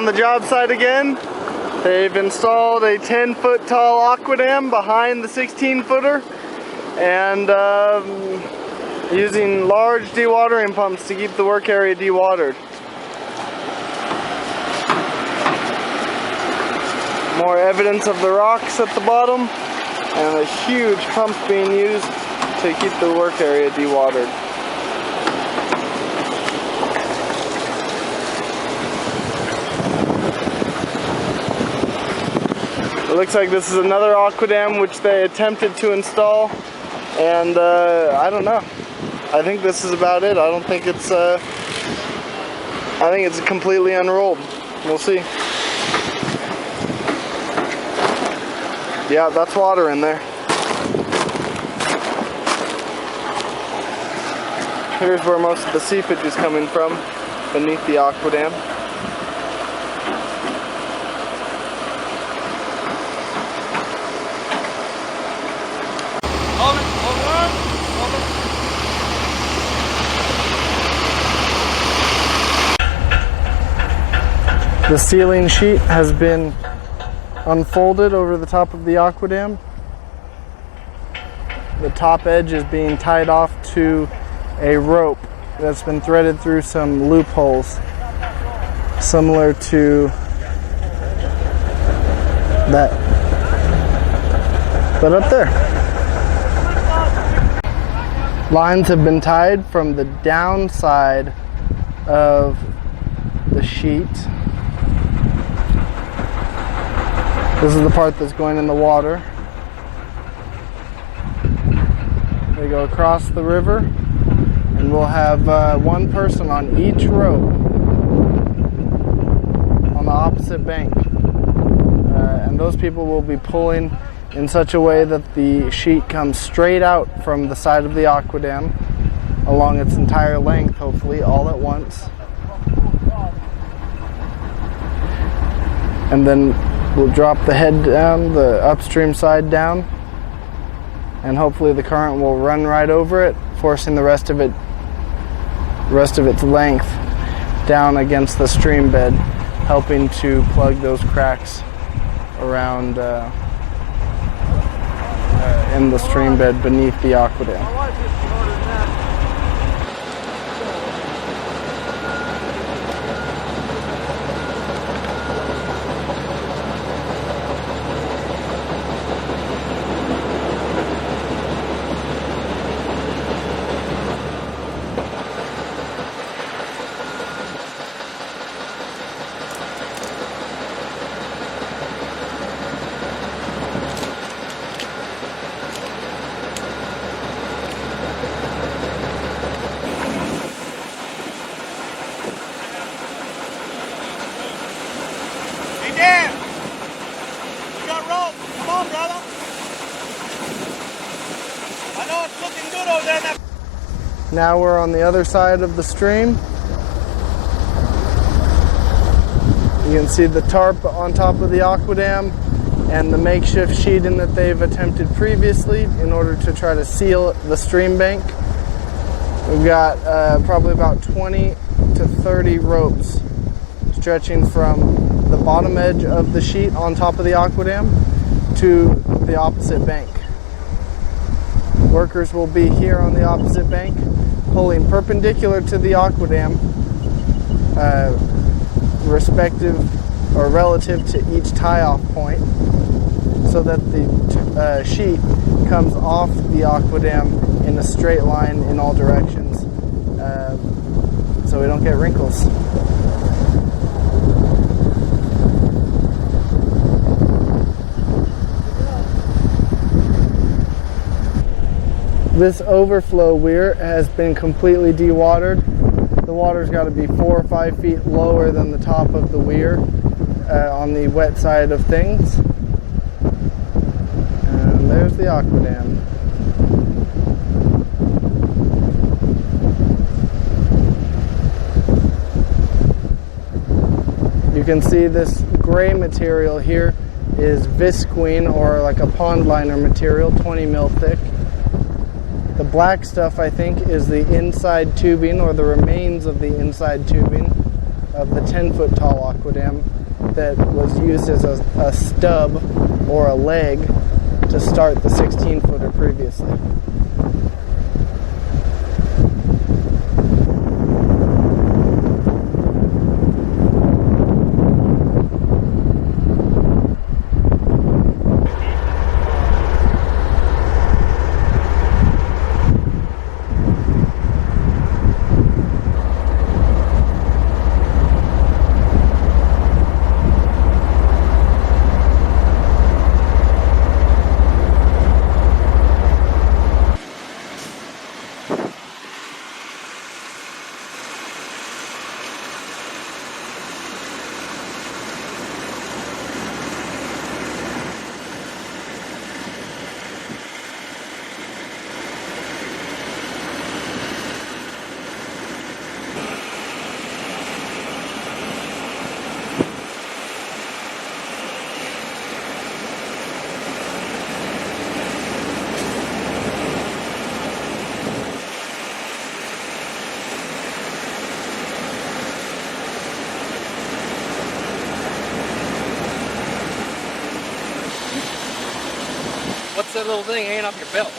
on the job site again. They've installed a 10-foot tall AquaDam behind the 16-footer and using large dewatering pumps to keep the work area dewatered. More evidence of the rocks at the bottom and a huge pump being used to keep the work area dewatered. It looks like this is another AquaDam which they attempted to install, and I don't know. I think this is about it. I don't think it's I think it's completely unrolled. We'll see. Yeah, that's water in there. Here's where most of the seepage is coming from, beneath the AquaDam. The sealing sheet has been unfolded over the top of the AquaDam. The top edge is being tied off to a rope that's been threaded through some loopholes, similar to that up there. Lines have been tied from the downside of the sheet. This is the part that's going in the water. They go across the river, and we'll have one person on each rope on the opposite bank. And those people will be pulling in such a way that the sheet comes straight out from the side of the AquaDam along its entire length, hopefully, all at once. And then we'll drop the head down, the upstream side down, and hopefully the current will run right over it, forcing the rest of its length down against the stream bed, helping to plug those cracks around in the stream bed beneath the AquaDam. Now we're on the other side of the stream. You can see the tarp on top of the AquaDam and the makeshift sheeting that they've attempted previously in order to try to seal the stream bank. We've got probably about 20 to 30 ropes stretching from the bottom edge of the sheet on top of the AquaDam to the opposite bank. Workers will be here on the opposite bank, pulling perpendicular to the AquaDam, respective or relative to each tie-off point, so that the sheet comes off the AquaDam in a straight line in all directions, so we don't get wrinkles. This overflow weir has been completely dewatered. The water's got to be 4 or 5 feet lower than the top of the weir on the wet side of things. And there's the AquaDam. You can see this gray material here is visqueen, or like a pond liner material, 20 mil thick. The black stuff, I think, is the inside tubing, or the remains of the inside tubing. of the 10-foot tall AquaDam that was used as a stub or a leg to start the 16-footer previously. What's that little thing hanging off your belt?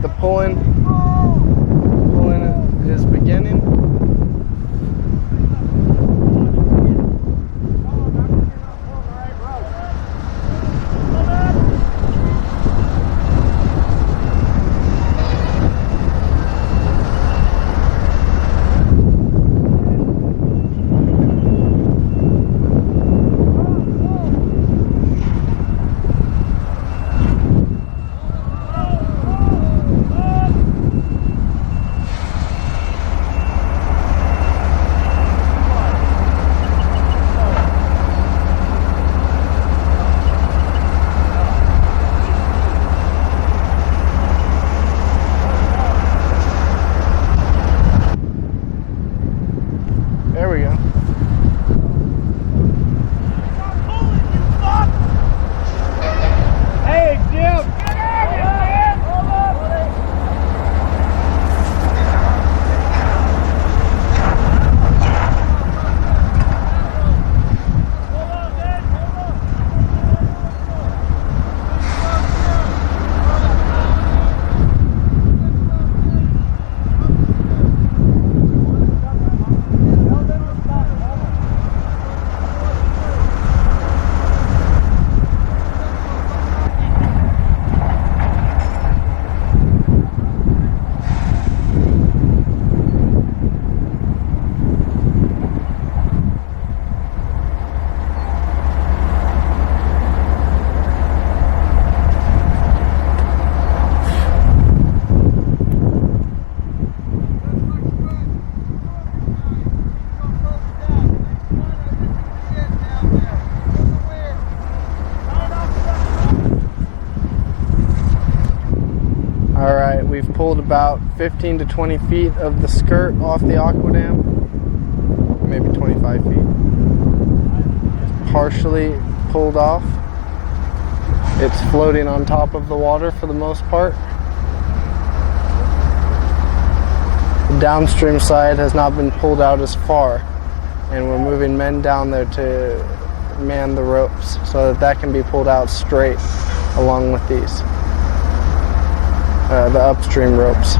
The pulling is beginning. There we go. Hey, Jim! Alright, we've pulled about 15 to 20 feet of the skirt off the AquaDam, maybe 25 feet. It's partially pulled off. It's floating on top of the water for the most part. The downstream side has not been pulled out as far, and we're moving men down there to man the ropes so that that can be pulled out straight along with these. The upstream ropes.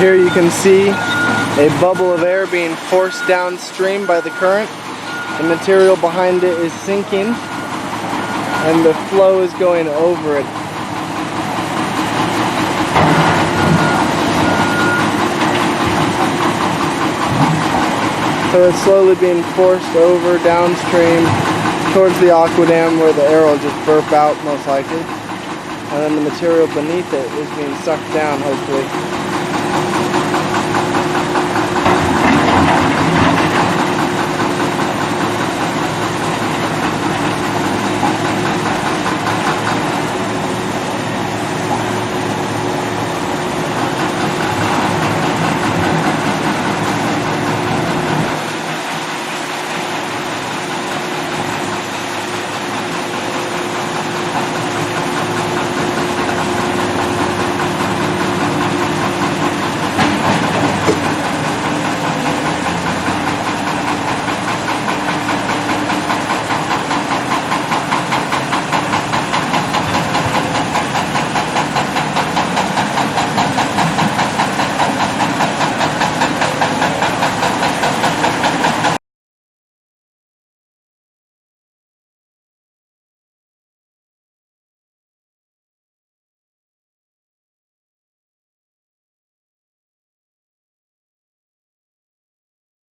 Here you can see a bubble of air being forced downstream by the current. The material behind it is sinking and the flow is going over it So it's slowly being forced over downstream towards the AquaDam where the air will just burp out most likely. And then the material beneath it is being sucked down hopefully.